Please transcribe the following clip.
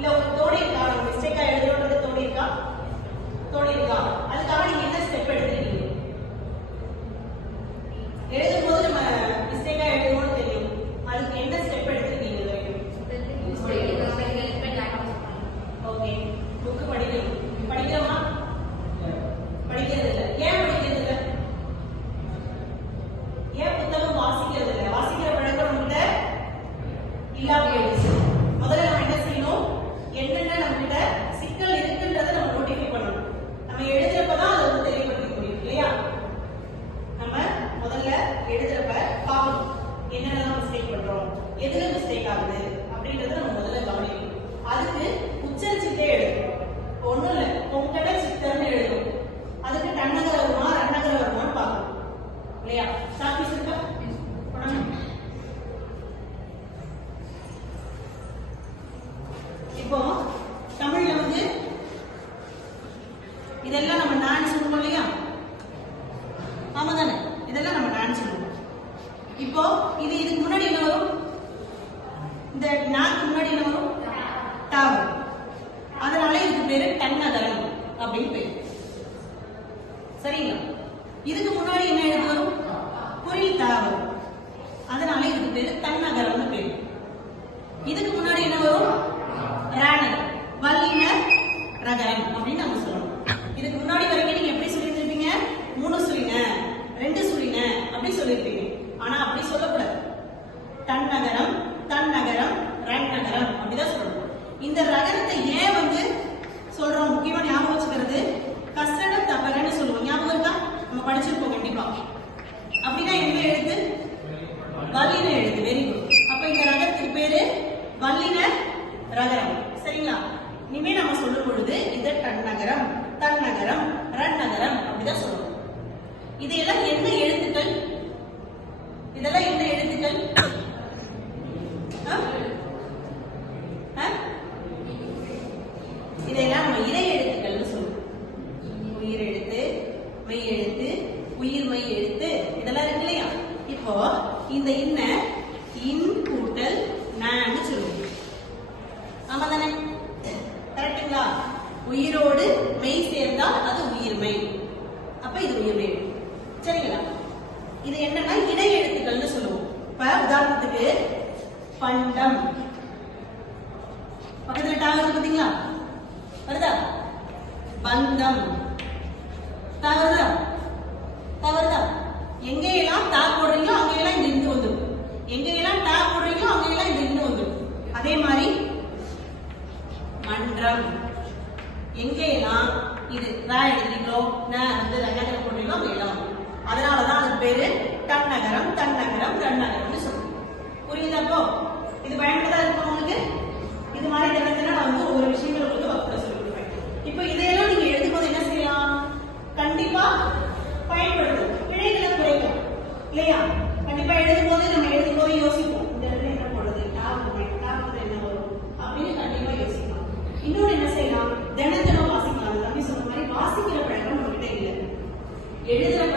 Lo இதெல்லாம் நம்ம நான் சொல்லுவோம் இல்லையா? ஆமா தானே இதெல்லாம் நம்ம நான் சொல்லுவோம் இப்போ இது இதுக்கு முன்னாடி என்ன வரும்? இந்த நாக்கு முன்னாடி என்ன வரும்? டா அதனால இதுக்கு பேரு டன்னகரம் அப்படின்னு பேரு. சரிங்களா? இதுக்கு முன்னாடி என்ன எழுத்து வரும்? குறில் தாவு அதனால இதுக்கு பேரு தன்னகரம்னு பேரு. இதுக்கு முன்னாடி என்ன வரும்? ராணர் வல்லினர் ரகரம் அப்படின்னு நம்ம சொல்லணும் இதுக்கு முன்னாடி வரைக்கும் நீங்க எப்படி சொல்லியிருப்பீங்க மூணு சொல்லின ரெண்டு சொல்லின அப்படி சொல்லியிருப்பீங்க ஆனா அப்படி சொல்லக்கூடாது தன் நகரம் தன் நகரம் ரன் நகரம் அப்படிதான் சொல்லணும் இந்த ரகரத்தை ஏன் வந்து சொல்றோம் முக்கியமா ஞாபகம் வச்சுக்கிறது கஸ்டட தவறன்னு சொல்லுவோம் ஞாபகம் இருக்கா நம்ம படிச்சிருப்போம் கண்டிப்பா அப்படின்னா எந்த எழுத்து வல்லின எழுத்து வெரி குட் அப்ப இந்த ரகத்துக்கு பேரு வல்லின ரகரம் சரிங்களா இனிமே நம்ம சொல்லும் பொழுது இது டன் நகரம் தன் நகரம் ரன் நகரம் அப்படிதான் சொல்லணும் இதையெல்லாம் எந்த என்ன எழுத்துக்கள்? இதெல்லாம் என்ன எழுத்துக்கள்? ஆ? இதெல்லாம் நம்ம இறை எழுத்துக்கள்னு சொல்லுவோம். உயிர் எழுத்து மெய் எழுத்து உயிர் மெய் எழுத்து இதெல்லாம் இருக்கு இல்லையா? இப்போ இந்த இன்ன இன் கூட்டல் நான் சொல்லுவோம். ஆமா தானே உயிரோடு மெய் சேர்ந்தால் அது உயிர்மை. அப்ப இது உயிர்மை. சரிங்களா? இது என்னன்னா இடை எழுத்துக்கள்னு சொல்லுவோம். இப்ப உதாரணத்துக்கு பண்டம். பக்கத்துல டாக இருக்கு பாத்தீங்களா? வருதா? பந்தம். தவறுதா தவறுதா எங்கேயெல்லாம் எங்கெல்லாம் தா போடுறீங்களோ அங்கெல்லாம் இது இருந்து வந்துடும். எங்கெல்லாம் டா போடுறீங்களோ அங்கெல்லாம் இது இருந்து வந்துடும். அதே மாதிரி மன்றம். எங்கெல்லாம் இது ரா எழுதுறீங்களோ ந வந்து ரன்னகரம் போடுறீங்களோ அங்க எல்லாம் வரும் அதனாலதான் அதுக்கு பேரு தன்னகரம் தன்னகரம் தன்னகரம்னு சொல்லுவோம். புரியுதாப்போ இது பயன்படுதா இருக்கும் உங்களுக்கு? இது மாதிரி தினத்தின நான் வந்து ஒரு விஷயங்கள் உங்களுக்கு வகுப்புல சொல்லி கொடுப்பேன் இப்போ இதையெல்லாம் நீங்க எழுதும்போது என்ன செய்யலாம்? கண்டிப்பா பயன்படுத்தும் பிழைகளை குறைக்கும் இல்லையா? கண்டிப்பா எழுதும் போது நம்ம It is